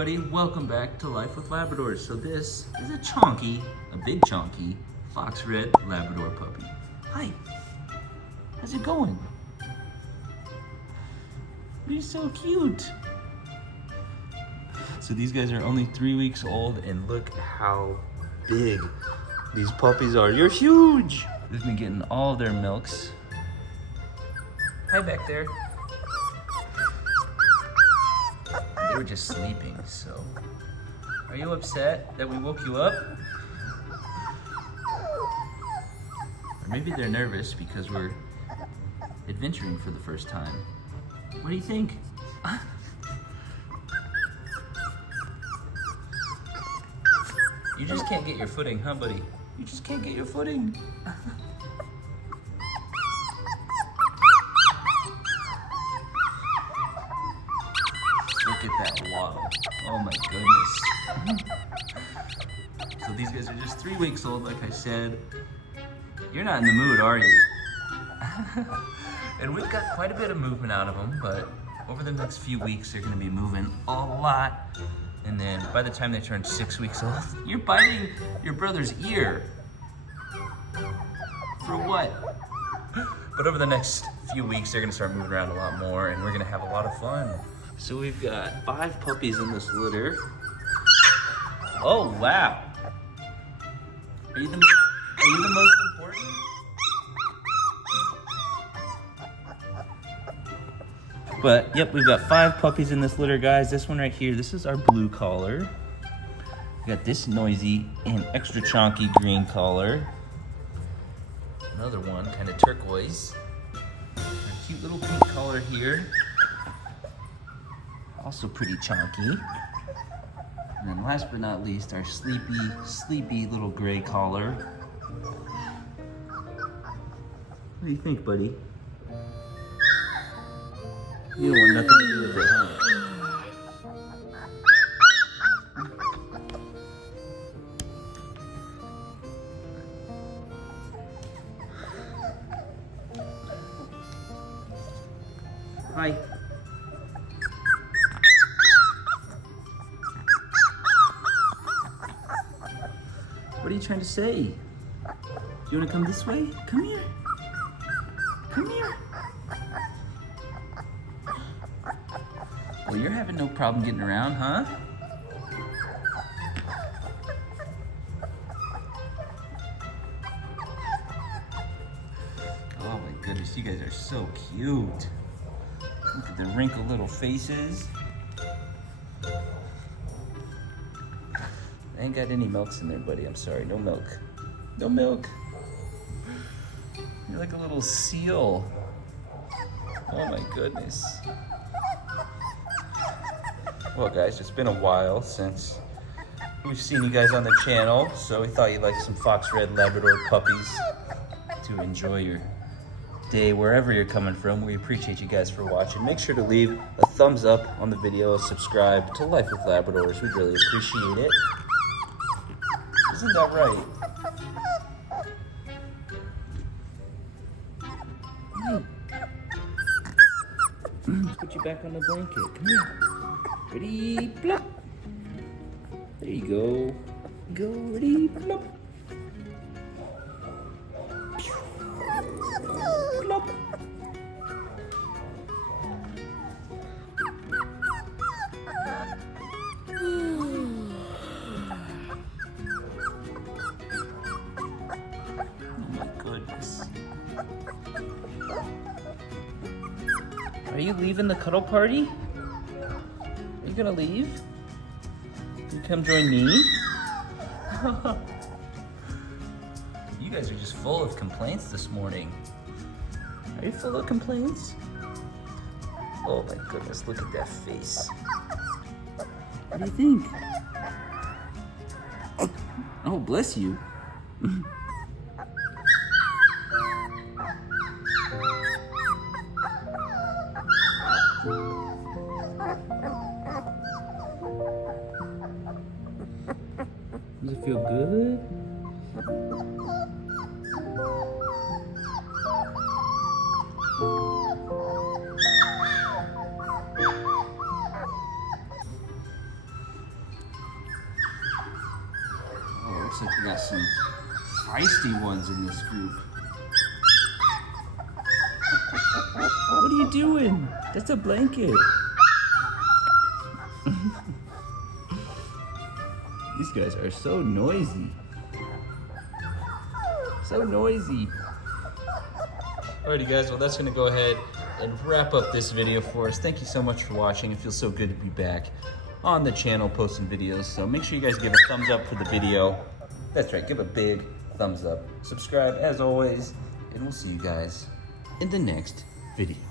everybody, welcome back to Life with Labradors. So this is a big chunky fox red Labrador puppy. Hi, how's it going? You're so cute. So these guys are only 3 weeks old and look how big these puppies are. You're huge. They've been getting all their milks. Hi back there. They were just sleeping, so. Are you upset that we woke you up? Or maybe they're nervous because we're adventuring for the first time. What do you think? You just can't get your footing, huh, buddy? You just can't get your footing. Look at that waddle. Oh my goodness. So these guys are just 3 weeks old, like I said. You're not in the mood, are you? And we've got quite a bit of movement out of them, but over the next few weeks, they're gonna be moving a lot. And then by the time they turn 6 weeks old, you're biting your brother's ear. For what? But over the next few weeks, they're gonna start moving around a lot more and we're gonna have a lot of fun. So we've got 5 puppies in this litter. Oh, wow. Are you the most important? But, yep, we've got 5 puppies in this litter, guys. This one right here, this is our blue collar. We got this noisy and extra chonky green collar. Another one, kind of turquoise. A cute little pink collar here. Also pretty chonky. And then last but not least, our sleepy little gray collar. What do you think, buddy? You don't want nothing to do with it, huh? Hi. What are you trying to say? Do you want to come this way? Come here. Come here. Well, you're having no problem getting around, huh? Oh my goodness, you guys are so cute. Look at the wrinkled little faces. I ain't got any milks in there, buddy. I'm sorry, no milk. No milk. You're like a little seal. Oh my goodness. Well guys, it's been a while since we've seen you guys on the channel, so we thought you'd like some fox red Labrador puppies to enjoy your day wherever you're coming from. We appreciate you guys for watching. Make sure to leave a thumbs up on the video and subscribe to Life with Labradors. We'd really appreciate it. Isn't that right? Let's put you back on the blanket. Come here. Ready, plop. There you go. Go, ready, plop. Plop. Oh my goodness. Are you leaving the cuddle party? Are you gonna leave? You come join me? You guys are just full of complaints this morning. Are you full of complaints? Oh my goodness, look at that face. What do you think? Oh, bless you. Does it feel good? Looks like we got some feisty ones in this group. What are you doing? That's a blanket. These guys are so noisy. So noisy. Alrighty guys, well that's gonna go ahead and wrap up this video for us. Thank you so much for watching. It feels so good to be back on the channel posting videos. So make sure you guys give a thumbs up for the video. That's right, give a big thumbs up. Subscribe as always, and we'll see you guys in the next video.